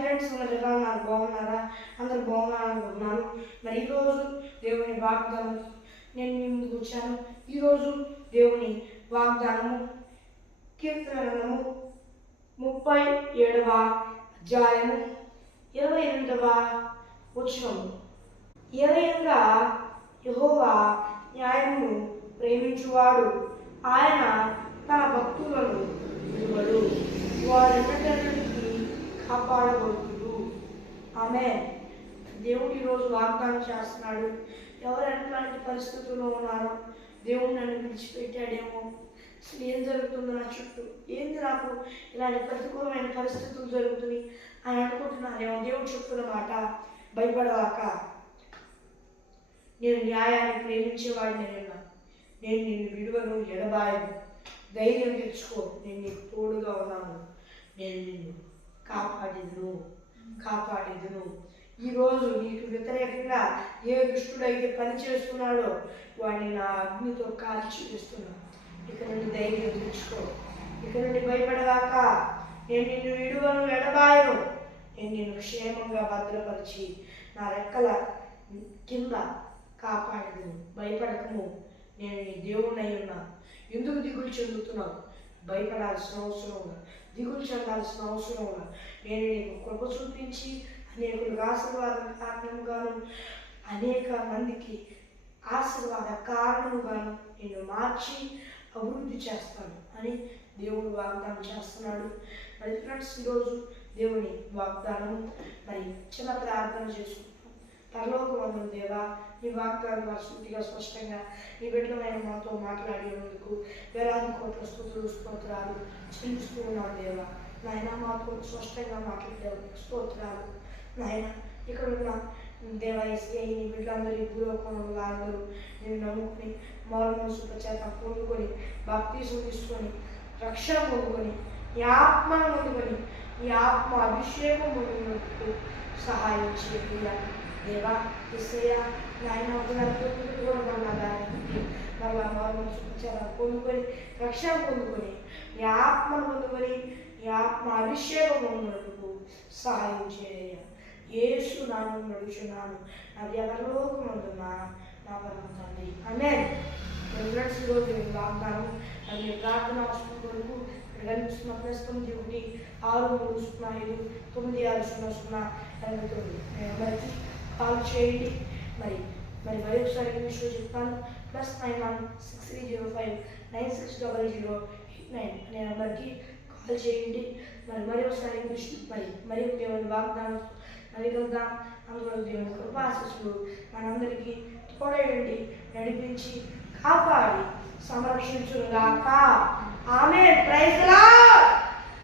Friends, అందరు ఎలా ఉన్నారు? బాగున్నారా? అందరు బాగున్నారనుకుంటున్నాను. మరి ఈరోజు దేవుని వాగ్దానం నేను మీ ముందుకు వచ్చాను. ఈరోజు దేవుని వాగ్దానము కీర్తన గ్రంథము 37వ అధ్యాయము 28వ వచనము. ఏలయనగా యెహోవా న్యాయమును ప్రేమించువాడు, ఆయన తన భక్తులను విడువడు, వారెన్నటికీ కాపాడబడుతుడు. ఆమేన్. దేవుడు ఈరోజు వాగ్దానం చేస్తున్నాడు. ఎవరు ఎట్లాంటి పరిస్థితుల్లో ఉన్నారో, దేవుడు నన్ను విడిచిపెట్టాడేమో, అసలు ఏం జరుగుతుందో నా చుట్టూ, ఏంది నాకు ఇలాంటి ప్రతికూలమైన పరిస్థితులు జరుగుతుంది అని అనుకుంటున్నారేమో. దేవుడు చెప్తున్న మాట, భయపడవాక, నేను న్యాయాన్ని ప్రేమించేవాడిని, నేను నిన్ను విడువను, ఎడబాయను. ధైర్యం తెచ్చుకో, నేను నీకు తోడుగా ఉన్నాను, నేను నిన్ను కాపాడేదును. ఈరోజు నీకు వ్యతిరేకంగా ఏ దుష్టుడైతే పని చేస్తున్నాడో వాడిని నా అగ్నితో కాల్చి వేస్తున్నాను. ఇక నుండి ధైర్యం తెచ్చుకో, ఇక నుండి భయపడగాక, నేను నిన్ను విడువను, ఎడబాయను. నేను నిన్ను క్షేమంగా భద్రపరిచి నా రెక్కల కింద కాపాడేదును. భయపడకము, నేను నీ దేవుడై ఉన్నా. ఎందుకు దిగులు చెందుతున్నావు? భయపడాల్సిన అవసరం ఉన్నా, దిగులు చెందాల్సిన అవసరం ఉన్నా. నేను నీకు కృప చూపించి అనేకులకు ఆశీర్వాదం కారణముగాను, అనేక మందికి ఆశీర్వాద కారణముగాను నేను మార్చి అభివృద్ధి చేస్తాను అని దేవుడు వాగ్దానం చేస్తున్నాడు. మరి ఫ్రెండ్స్, ఈరోజు దేవుని వాగ్దానం మరి చిన్న ప్రార్థన చేసుకుంటాం. పరలోకమందున దేవా, నీ వాగ్దానం సూటిగా స్పష్టంగా నీ బిడ్డలమైన మాతో మాట్లాడేందుకు వేలాది కోట్ల స్తుతులు స్తోత్రాలు చెల్లిస్తూ ఉన్నాను దేవా. నాయన, మాతో స్పష్టంగా మాట్లాడే స్తోత్రాలు నాయన. ఇక్కడ ఉన్న దేవా యేసయ్య, నీ బిడ్డలందరూ ఈ భూలోకంలో అందరూ నేను నమ్ముకొని మారుమనసు చేత పొందుకొని బాప్తిజం తీసుకొని రక్షణ పొందుకొని ఈ ఆత్మను పొందుకొని ఈ ఆత్మ అభిషేకం పొందినందుకు సహాయం చేయాలి దేవా. యేసయ్య నాయన, మరలా మారుమనసు చేత పొందుకొని రక్షణ పొందుకొని ఈ ఆత్మను పొందుకొని ఈ ఆత్మ అభిషేకం పొందినందుకు సహాయం చేయాలి. యేసు నామమున అడుగుచున్నాను, అది పరలోకమందున్న నా పరమ తండ్రి. ఆమేన్. ఫ్రెండ్స్, ఈరోజు వాగ్దానం అది ప్రార్థన అవసరం కొరకు ఇక్కడ కనిపిస్తున్న +9 నెంబర్కి కాల్ చేయండి. మరి మరొకసారి ఇంగ్లీష్లో చెప్తాను. +91 6305 960089 అనే నెంబర్కి కాల్ చేయండి. మరొకసారి ఇంగ్లీష్ మరి దేవుని వాగ్దానం కలుద్దాం. అందులో దేవుని కృపాశీస్సులు మనందరికీ తోడేయండి, నడిపించి కాపాడి సంరక్షించుగాక. ఆమేన్. Praise the lord.